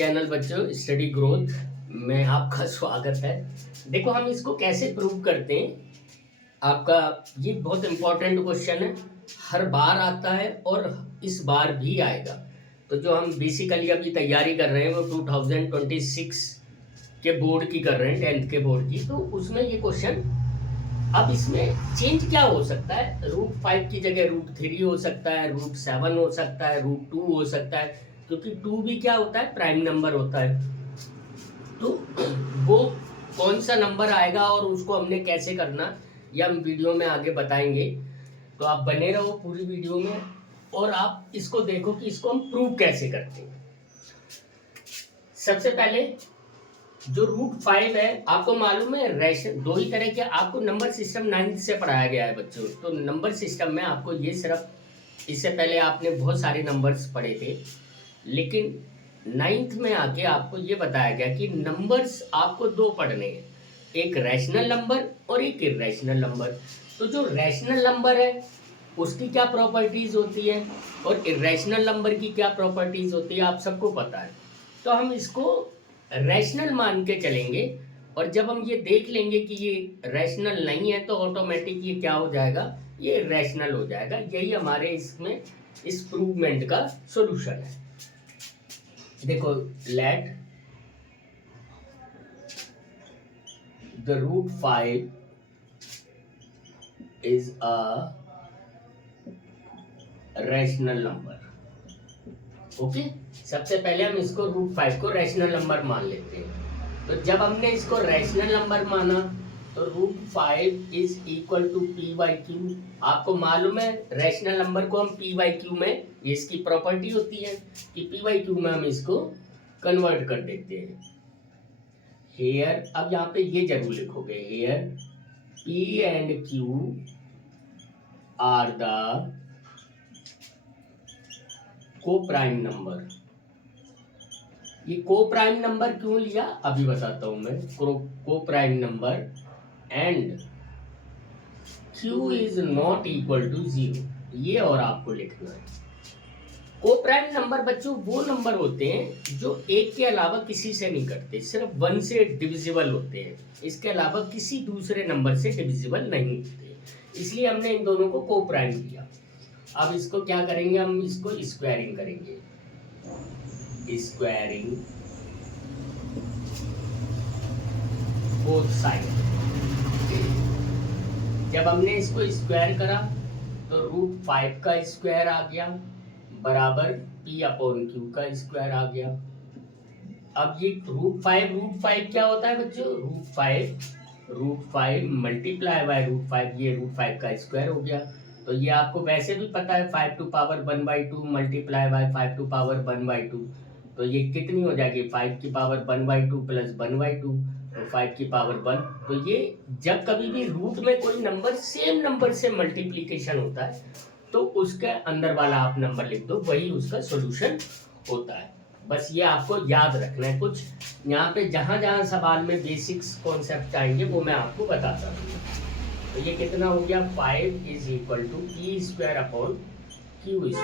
Channel बच्चों study growth में आपका स्वागत है। देखो हम इसको कैसे प्रूव करते हैं। आपका ये बहुत इम्पोर्टेंट क्वेश्चन है, हर बार आता है और इस बार भी आएगा। तो जो हम बेसिकली अभी तैयारी कर रहे हैं वो 2026 के बोर्ड की कर रहे हैं, 10th के बोर्ड की। तो उसमें ये क्वेश्चन, अब इसमें चेंज क्या हो सकता है, √5 की जगह √3 हो सकता है, √7 हो सकता है, √2 हो सकता है, क्योंकि 2 भी क्या होता है, प्राइम नंबर होता है। तो वो कौन सा नंबर आएगा और उसको हमने कैसे करना, ये हम वीडियो में आगे बताएंगे। तो आप बने रहो पूरी वीडियो में और आप इसको देखो कि इसको हम प्रूव कैसे करते हैं। सबसे पहले जो √5 है, आपको मालूम है रेशन दो ही तरह के, आपको नंबर सिस्टम 9th से पढ़ाया गया है बच्चों। तो नंबर सिस्टम में आपको ये सिर्फ, इससे पहले आपने बहुत सारे नंबर्स पढ़े थे, लेकिन 9th में आके आपको ये बताया गया कि नंबर्स आपको दो पढ़ने हैं, एक रैशनल नंबर और एक इर्रेशनल नंबर। तो जो रैशनल नंबर है उसकी क्या प्रॉपर्टीज होती है और इर्रेशनल नंबर की क्या प्रॉपर्टीज होती है, आप सबको पता है। तो हम इसको रैशनल मान के चलेंगे और जब हम ये देख लेंगे कि ये रैशनल नहीं है तो ऑटोमेटिक ये क्या हो जाएगा, ये रैशनल हो जाएगा। यही हमारे इसमें इस प्रूवमेंट का सॉल्यूशन है। देखो, let the √5 is a rational number. Okay, सबसे पहले हम इसको √5 को रैशनल नंबर मान लेते हैं। तो जब हमने इसको रैशनल नंबर माना तो √5 इज इक्वल टू p/q। आपको मालूम है रैशनल नंबर को हम p/q में, इसकी प्रॉपर्टी होती है कि p/q में हम इसको कन्वर्ट कर देते हैं। हेयर, अब यहाँ पे ये जरूर लिखोगे, here p and q are the coprime number. ये को प्राइम नंबर क्यों लिया अभी बताता हूं मैं। Coprime number and q is not equal to 0, ये और आपको लिखना है। को प्राइम नंबर बच्चों वो नंबर होते हैं जो एक के अलावा किसी से नहीं करते, सिर्फ 1 से डिविजिबल होते हैं, इसके अलावा किसी दूसरे नंबर से डिविजिबल नहीं होते, इसलिए हमने इन दोनों को को प्राइम किया। अब इसको क्या करेंगे, हम इसको स्क्वायरिंग करेंगे। Squaring both side. जब हमने इसको स्क्वायर करा तो √5 का स्क्वायर आ गया बराबर p/q का स्क्वायर आ गया। अब ये √5 क्या होता है बच्चों, √5 मल्टीप्लाई बाय √5, ये √5 का स्क्वायर हो गया। तो ये आपको वैसे भी पता है 5 to power 1/2 multiply by 5 to power 1/2, तो ये कितनी हो जाएगी, 5 की पावर 1/2 प्लस 1/2, तो 5 की पावर 1। तो ये जब कभी भी रूट में कोई नंबर सेम नंबर से मल्टीप्लीकेशन होता है तो उसके अंदर वाला आप नंबर लिख दो, वही उसका सॉल्यूशन होता है। बस ये आपको याद रखना है। कुछ यहाँ पे जहाँ जहाँ सवाल में बेसिक्स कॉन्सेप्ट आएंगे वो मैं आपको बताता हूँ। तो ये कितना हो गया, 5 is equal to p² q²।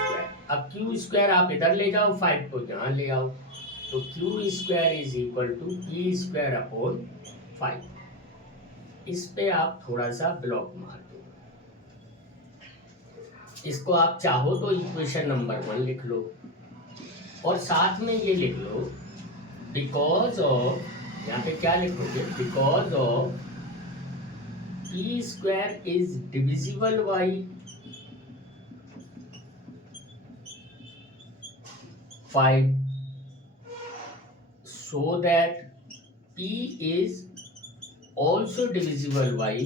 अब q² आप इधर ले जाओ, 5 को यहाँ ले आओ, तो q² is equal to p²/5। इस पे आप थोड़ा सा ब्लॉक मार दो। इसको आप चाहो तो इक्वेशन नंबर 1 लिख लो और साथ में ये लिख लो बिकॉज ऑफ, यहाँ पे क्या लिखोगे, because of p² is divisible by 5, so that p is also divisible by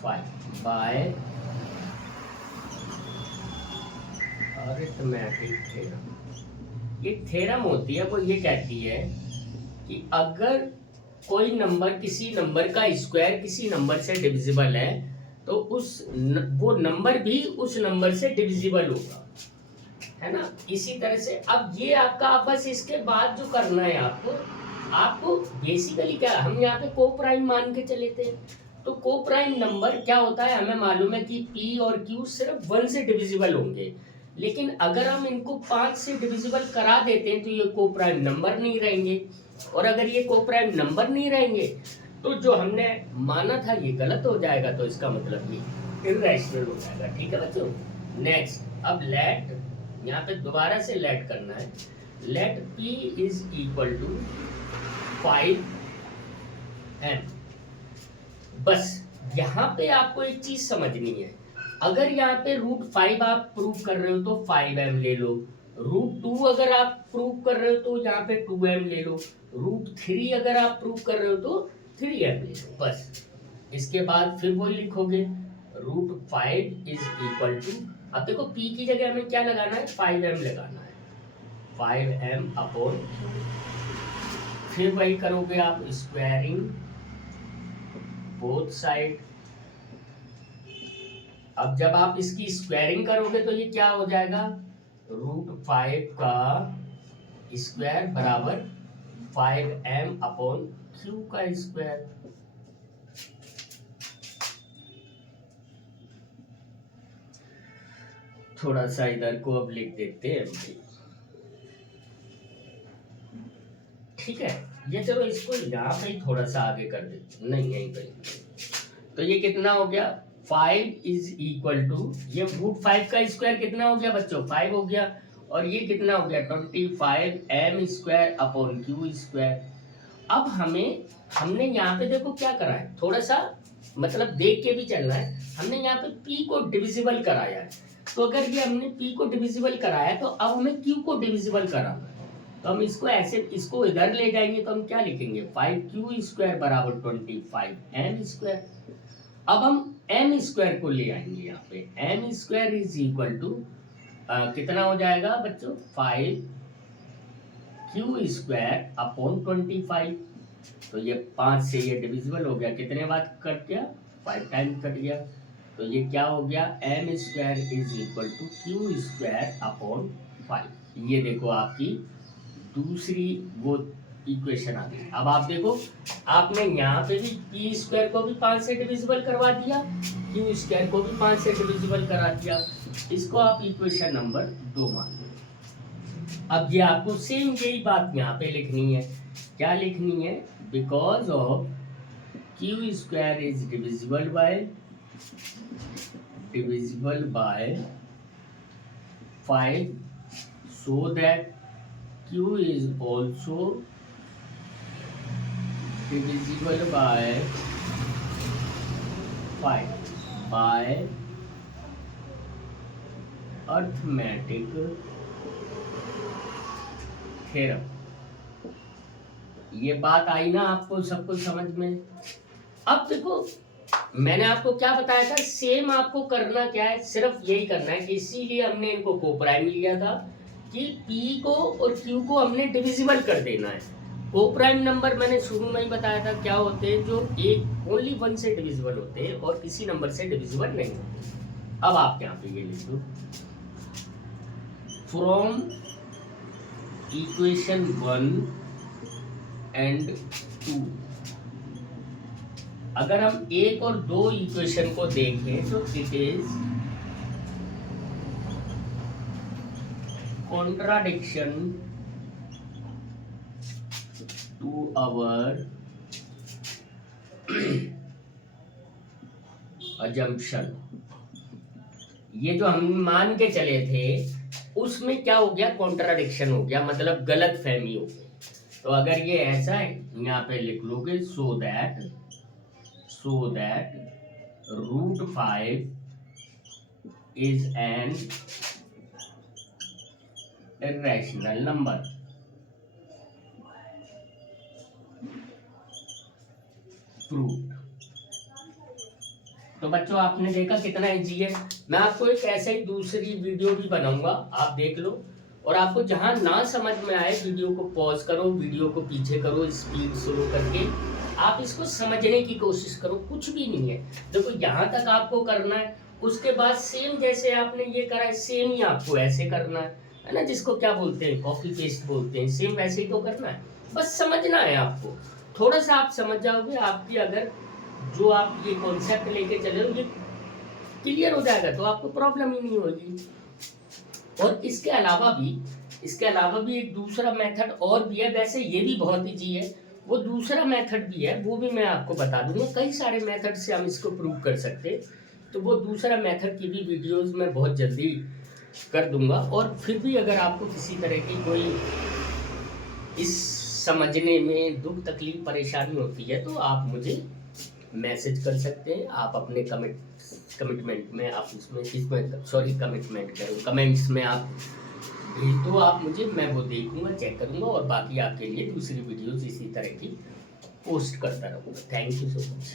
5 by arithmetic theorem. ये थ्योरम होती है, वो ये कहती है कि अगर कोई नंबर, किसी नंबर का स्क्वायर किसी नंबर से डिविजिबल है तो वो नंबर भी उस नंबर से डिविजिबल होगा, है ना। इसी तरह से अब ये आपका, बस इसके बाद जो करना है आपको बेसिकली क्या, हम यहाँ पे को प्राइम मान के चले थे। तो को प्राइम नंबर क्या होता है, हमें मालूम है कि p और q सिर्फ 1 से डिविजिबल होंगे, लेकिन अगर हम इनको 5 से डिविजिबल करा देते हैं तो ये कोप्राइम नंबर नहीं रहेंगे, और अगर ये कोप्राइम नंबर नहीं रहेंगे तो जो हमने माना था ये गलत हो जाएगा, तो इसका मतलब ये इर्रेशनल हो जाएगा। ठीक है बच्चों। नेक्स्ट, अब लेट, यहाँ पे दोबारा से लेट करना है। Let p is equal to 5m। बस यहाँ पे आपको एक चीज समझनी है, अगर यहाँ पे √5 आप प्रूव कर रहे हो तो 5m ले लो, √2 अगर आप प्रूव कर रहे हो तो यहाँ पे 2m ले लो, √3 अगर आप प्रूव कर रहे हो तो 3m ले लो। बस इसके बाद फिर वही लिखोगे, √5 इज इक्वल टू, अब देखो p की जगह हमें क्या लगाना है, 5m लगाना है, 5m अपॉन, फिर वही करोगे आप स्क्वायरिंग बोथ साइड। अब जब आप इसकी स्क्वायरिंग करोगे तो ये क्या हो जाएगा, √5 का स्क्वायर बराबर 5m अपॉन q का स्क्वायर। थोड़ा सा इधर को अब लिख देते हैं, ठीक है। ये चलो इसको यहाँ पे ही थोड़ा सा आगे कर देते, नहीं यहीं पे। तो ये कितना हो गया, 5 इज इक्वल टू, ये √5 का स्क्वायर कितना हो गया बच्चों, 5 हो गया, और ये कितना हो गया 25m square upon q square. अब हमने यहाँ पे देखो क्या करा है, थोड़ा सा मतलब देख के भी चलना है। हमने यहाँ पे p को डिविजिबल कराया है, तो अगर ये हमने p को डिविजिबल कराया तो अब हमें q को डिविजिबल कराना है। तो हम इसको ऐसे, इसको इधर ले जाएंगे तो हम क्या लिखेंगे, 5q स्क्वायर बराबर 25m स्क्वायर। अब हम m स्क्वायर को ले आएंगे यहाँ पे, m square is equal to कितना हो जाएगा बच्चों, 5q स्क्वायर अपॉन 25। तो ये 5 से ये डिविजिबल हो गया, कितने बार कट गया, 5 टाइम कट गया। तो ये क्या हो गया, m square is equal to q square upon 5। ये देखो आपकी दूसरी वो इक्वेशन आ गई। अब आप देखो, आपने यहाँ पे भी p स्क्वायर को भी 5 से डिविजिबल करवा दिया, q स्क्वायर को भी 5 से डिविजिबल करा दिया। इसको आप इक्वेशन नंबर 2 मान लो। अब ये आपको सेम यही बात यहाँ पे लिखनी है, क्या लिखनी है, because of q square is divisible by 5 so that q is also divisible by 5 by arithmetic theorem. ये बात आई ना आपको सब कुछ समझ में। अब देखो मैंने आपको क्या बताया था, सेम आपको करना क्या है, सिर्फ यही करना है कि इसीलिए हमने इनको कोप्राइम लिया था कि p को और q को हमने डिविजिबल कर देना है। कोप्राइम नंबर मैंने शुरू में ही बताया था क्या होते हैं, जो एक ओनली 1 से डिविजिबल होते हैं और किसी नंबर से डिविजिबल नहीं होते। अब आप यहाँ पे ये लिख दो, फ्रॉम इक्वेशन 1 एंड 2, अगर हम 1 और 2 इक्वेशन को देखें तो it is contradiction to our assumption। ये जो हम मान के चले थे उसमें क्या हो गया, कॉन्ट्राडिक्शन हो गया, मतलब गलत फहमी हो गई। तो अगर ये ऐसा है यहाँ पे लिख लोगे, so that √5 is an irrational number। Proved. तो बच्चों आपने देखा कितना इजी है। मैं आपको एक ऐसे ही दूसरी वीडियो भी बनाऊंगा, आप देख लो, और आपको जहां ना समझ में आए वीडियो को पॉज करो, वीडियो को पीछे करो, स्पीड स्लो करके आप इसको समझने की कोशिश करो। कुछ भी नहीं है, देखो यहाँ तक आपको करना है, उसके बाद सेम जैसे आपने ये करा है सेम ही आपको ऐसे करना है ना, जिसको क्या बोलते हैं, कॉपी पेस्ट बोलते हैं, सेम वैसे ही तो करना है, बस समझना है आपको। थोड़ा सा आप समझ जाओगे, आपकी अगर जो आप ये कॉन्सेप्ट लेके चले हो ये क्लियर हो जाएगा, तो आपको प्रॉब्लम ही नहीं होगी। और इसके अलावा भी एक दूसरा मेथड और भी है, वैसे ये भी बहुत ईजी है, वो दूसरा मेथड भी है, वो भी मैं आपको बता दूंगा। कई सारे मेथड से हम इसको प्रूव कर सकते हैं, तो वो दूसरा मेथड की भी वीडियोस मैं बहुत जल्दी कर दूंगा। और फिर भी अगर आपको किसी तरह की कोई इस समझने में दुख तकलीफ परेशानी होती है तो आप मुझे मैसेज कर सकते हैं। आप अपने कमिटमेंट में आप इसमें कमेंट्स में आप भेज दो आप मुझे, मैं वो देखूंगा, चेक करूंगा और बाकी आपके लिए दूसरी वीडियोस इसी तरह की पोस्ट करता रहूँगा। Thank you so much.